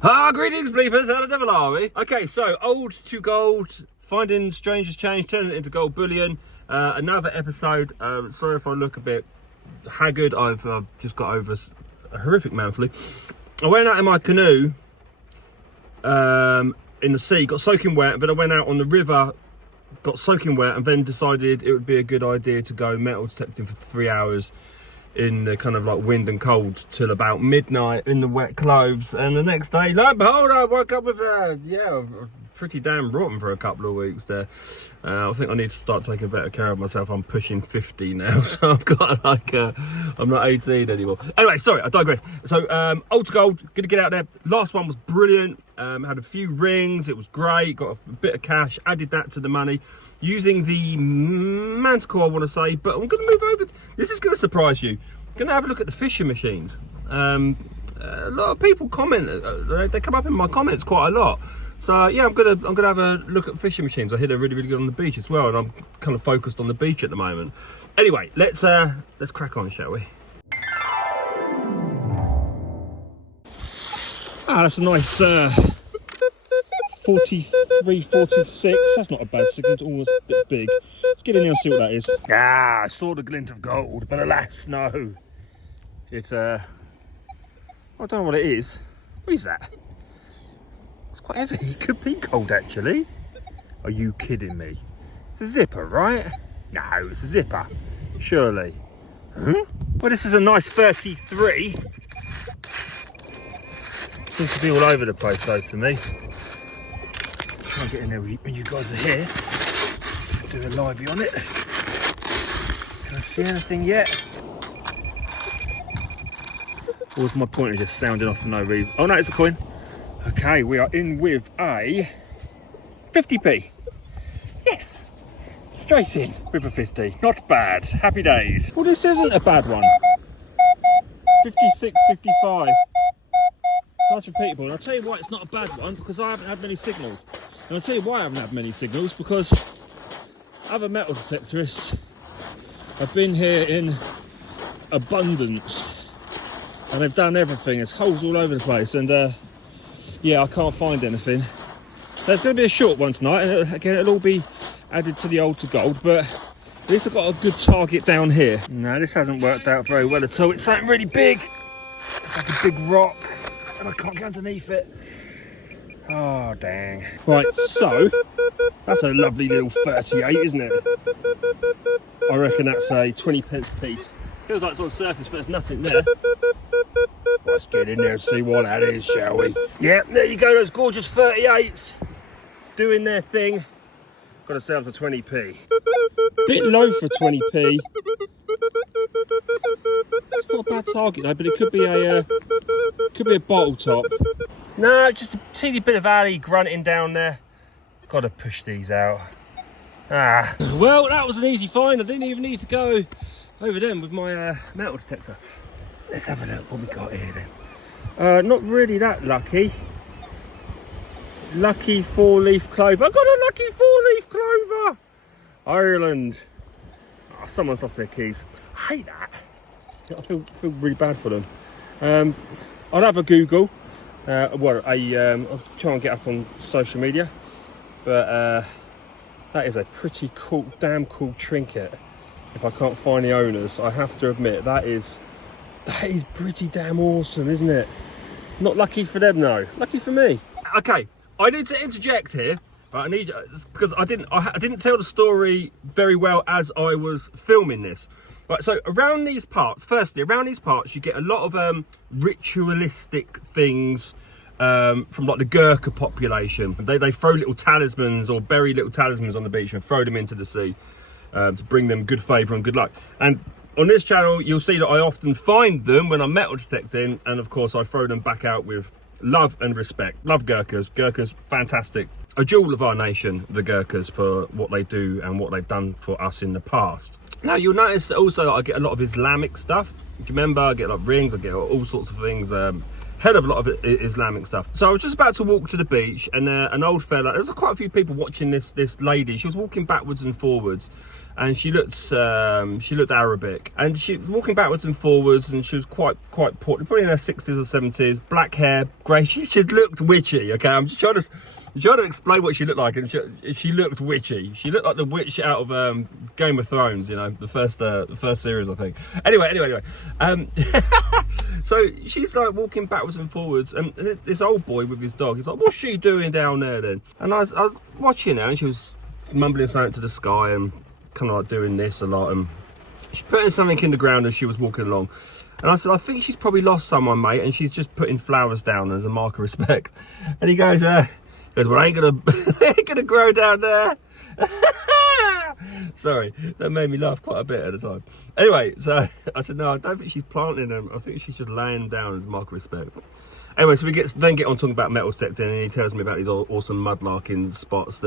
Greetings bleepers, how the devil are we? Okay, so old to gold, finding stranger's change, turning it into gold bullion. Another episode. Sorry if I look a bit haggard, I've just got over a horrific man flu. I went out in my canoe in the sea, got soaking wet, but I went out on the river, got soaking wet, and then decided it would be a good idea to go metal detecting for 3 hours in the kind of like wind and cold till about midnight in the wet clothes. And the next day, lo and behold, I woke up with pretty damn rotten for a couple of weeks there. I think I need to start taking better care of myself. I'm pushing 50 now, so I've got like I'm not 18 anymore. Anyway, sorry, I digress. So old to gold, gonna get out there. Last one was brilliant. Had a few rings, it was great, got a bit of cash, added that to the money using the Manticore, I want to say. But I'm gonna move over. This is gonna surprise you. I'm gonna have a look at the fishing machines. A lot of people comment, they come up in my comments quite a lot. So yeah, I'm gonna have a look at fishing machines. I hear they're really good on the beach as well, and I'm kind of focused on the beach at the moment. Anyway, let's crack on, shall we? That's a nice 43, 46. That's not a bad signal, almost a bit big. Let's get in there and see what that is. I saw the glint of gold, but alas, no. It's I don't know what it is. What is that? It's quite heavy. It could be gold, actually. Are you kidding me? It's a zipper, right? No, it's a zipper. Surely. Huh? Well, this is a nice 33. Seems to be all over the place, though, to me. Try and get in there when you guys are here. Let's do a livey on it. Can I see anything yet? Or was my pointer just sounding off for no reason? Oh no, it's a coin. Okay, we are in with a 50p. Yes! Straight in with a 50. Not bad. Happy days. Well, this isn't a bad one. 56, 55. Nice repeatable. And I'll tell you why it's not a bad one, because I haven't had many signals. And I'll tell you why I haven't had many signals, because other metal detectorists have been here in abundance. And they've done everything. There's holes all over the place. And yeah, I can't find anything. So it's going to be a short one tonight. And again, it'll all be added to the old to gold. But at least I've got a good target down here. No, this hasn't worked out very well at all. It's something really big. It's like a big rock. And I can't get underneath it. Oh, dang. Right, so that's a lovely little 38, isn't it? I reckon that's a 20 pence piece. Feels like it's on the surface, but there's nothing there. Let's get in there and see what that is, shall we? Yeah, there you go, those gorgeous 38s. Doing their thing. Got ourselves a 20p. Bit low for 20p. It's not a bad target though, but it could be a bottle top. No, just a teeny bit of alley grunting down there. Got to push these out. Well, that was an easy find. I didn't even need to go over them with my metal detector. Let's have a look what we got here then. Not really that lucky. Lucky 4-leaf clover. I got a lucky 4-leaf clover. Ireland. Oh, someone's lost their keys. I hate that. I feel really bad for them. I'll have a Google. I'll try and get up on social media. But that is a pretty cool, damn cool trinket. If I can't find the owners, I have to admit that is pretty damn awesome, isn't it? Not lucky for them though. Lucky for me. Okay, I need to interject here. Right, because I didn't tell the story very well as I was filming this. Right, so around these parts, you get a lot of ritualistic things from like the Gurkha population. They throw little talismans or bury little talismans on the beach and throw them into the sea to bring them good favour and good luck. And on this channel, you'll see that I often find them when I'm metal detecting, and of course I throw them back out with love and respect. Love Gurkhas. Gurkhas, fantastic. A jewel of our nation, the Gurkhas, for what they do and what they've done for us in the past. Now, you'll notice also that I get a lot of Islamic stuff. Do you remember? I get like rings, I get all sorts of things, hell of a lot of Islamic stuff. So I was just about to walk to the beach, and an old fella, there was quite a few people watching this lady. She was walking backwards and forwards, and she looked Arabic, and she was walking backwards and forwards, and she was quite portly, probably in her 60s or 70s, black hair, grey. She just looked witchy. Okay, I'm just trying to explain what she looked like, and she looked witchy. She looked like the witch out of Game of Thrones, you know, the first series, I think. Anyway. So she's like walking backwards and forwards, and this old boy with his dog, he's like, "What's she doing down there then?" And I was watching her, and she was mumbling something to the sky and kind of like doing this a lot, and she's putting something in the ground as she was walking along. And I said, "I think she's probably lost someone, mate, and she's just putting flowers down as a mark of respect." And he goes, "Well, I ain't gonna grow down there." Sorry, that made me laugh quite a bit at the time. Anyway, so I said, "No, I don't think she's planting them. I think she's just laying down as a mark of respect." Anyway, so we get on talking about metal detecting, and he tells me about these awesome mudlarking spots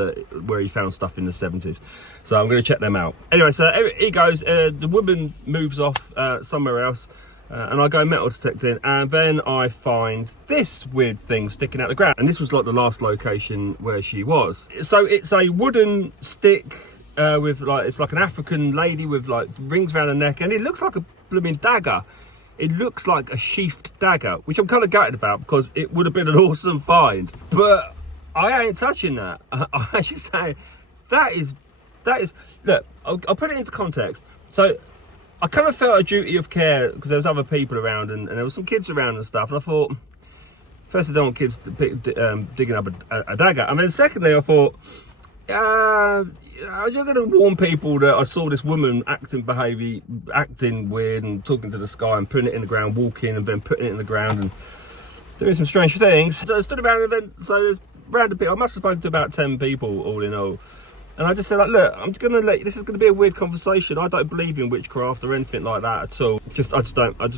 where he found stuff in the 70s. So I'm going to check them out. Anyway, so he goes, the woman moves off somewhere else, and I go metal detecting, and then I find this weird thing sticking out the ground. And this was like the last location where she was. So it's a wooden stick with like, it's like an African lady with like rings around her neck, and it looks like a blooming dagger. It looks like a sheathed dagger, which I'm kind of gutted about because it would have been an awesome find. But I ain't touching that. I should say that is. Look, I'll put it into context. So I kind of felt a duty of care because there was other people around, and there was some kids around and stuff. And I thought, first, I don't want kids digging up a dagger, and then secondly, I thought, I'm just going to warn people that I saw this woman acting weird and talking to the sky and putting it in the ground, walking and then putting it in the ground and doing some strange things. So I stood around, and then so there's random people. I must have spoken to about 10 people all in all. And I just said, like, look, I'm just going to this is going to be a weird conversation. I don't believe in witchcraft or anything like that at all. I just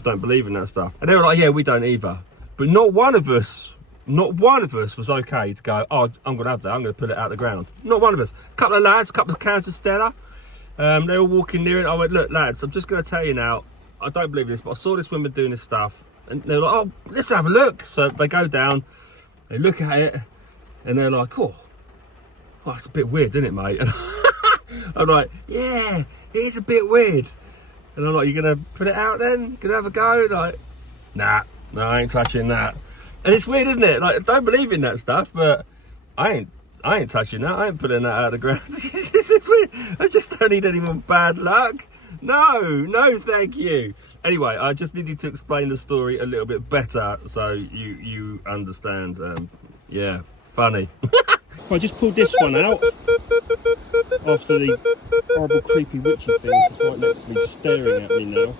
don't believe in that stuff. And they were like, yeah, we don't either. But not one of us was okay to go, "Oh, I'm going to have that. I'm going to pull it out of the ground." Not one of us. A couple of lads, a couple of cans of Stella. They were walking near it. I went, "Look, lads, I'm just going to tell you now, I don't believe in this, but I saw this woman doing this stuff." And they're like, "Oh, let's have a look." So they go down, they look at it, and they're like, "Oh, that's a bit weird, isn't it, mate?" And I'm like, "Yeah, it is a bit weird." And I'm like, "You going to put it out then? You going to have a go?" Like, nah, I ain't touching that. And it's weird, isn't it? Like, I don't believe in that stuff, but I ain't touching that. I ain't putting that out of the ground. It's weird. I just don't need any more bad luck. No, thank you. Anyway, I just needed to explain the story a little bit better so you understand. Yeah, funny. I just pulled this one out after the horrible, creepy, witchy thing that's right next to me, staring at me now.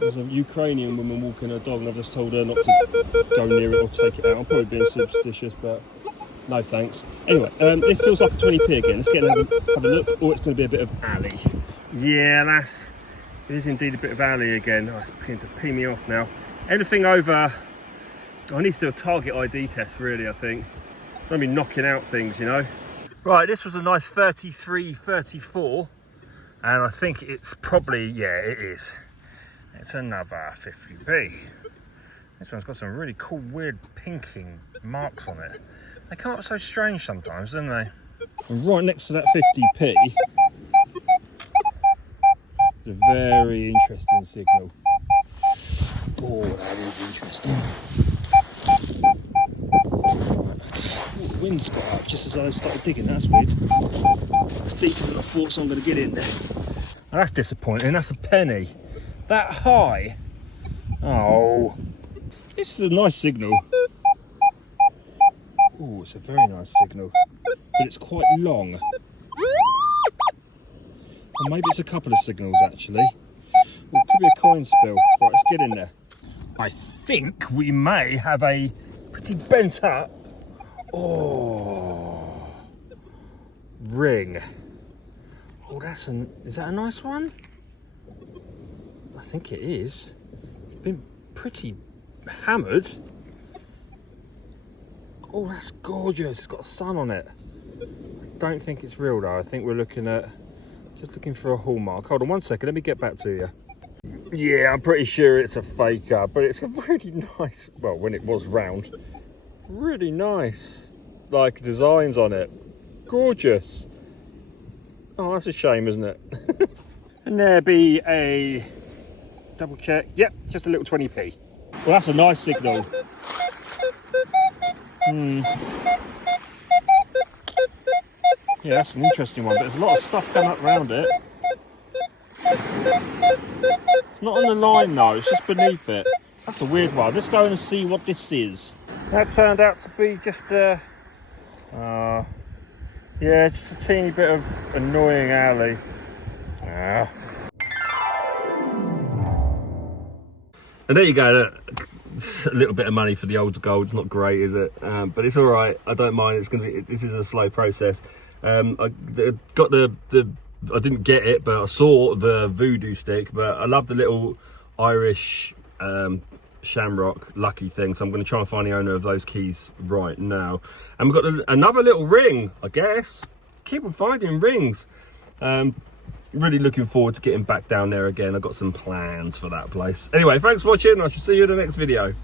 There's a Ukrainian woman walking her dog, and I've just told her not to go near it or take it out. I'm probably being superstitious, but no thanks. Anyway, this feels like a 20p again. Let's get and have a look. Oh, it's going to be a bit of alley. Yeah, it is indeed a bit of alley again. Oh, it's beginning to pee me off now. Anything over, I need to do a target ID test, really, I think. Don't be knocking out things, you know. Right, this was a nice 33, 34, and I think it's probably, yeah, it is. It's another 50p. This one's got some really cool, weird pinking marks on it. They come up so strange sometimes, don't they? And right next to that 50p, it's a very interesting signal. Oh, that is interesting. The wind's got up just as I started digging. That's weird. It's deeper than I thought, so I'm going to get in there. Well, that's disappointing. That's a penny. That high. Oh, this is a nice signal. Oh, it's a very nice signal, but it's quite long. Or maybe it's a couple of signals actually. It could be a coin spill. Right, let's get in there. I think we may have a pretty bent up ring. Oh, is that a nice one? I think it is. It's been pretty hammered. Oh, that's gorgeous. It's got a sun on it. I don't think it's real though. I think we're just looking for a hallmark. Hold on one second, let me get back to you. Yeah, I'm pretty sure it's a faker, but it's a really nice, well, when it was round, really nice, like, designs on it. Gorgeous. Oh, that's a shame, isn't it? And there be a double check. Yep, just a little 20p. Well, that's a nice signal. Yeah, that's an interesting one, but there's a lot of stuff coming up around it. It's not on the line though, it's just beneath it. That's a weird one. Let's go and see what this is. That turned out to be just a... yeah, just a teeny bit of annoying alley. And there you go. It's a little bit of money for the old gold. It's not great, is it? But it's all right. I don't mind. It's gonna be. This is a slow process. I got the. I didn't get it, but I saw the voodoo stick. But I love the little Irish shamrock lucky thing. So I'm going to try and find the owner of those keys right now. And we've got another little ring. I guess. Keep on finding rings. Really looking forward to getting back down there again. I've got some plans for that place. Anyway, thanks for watching. I shall see you in the next video.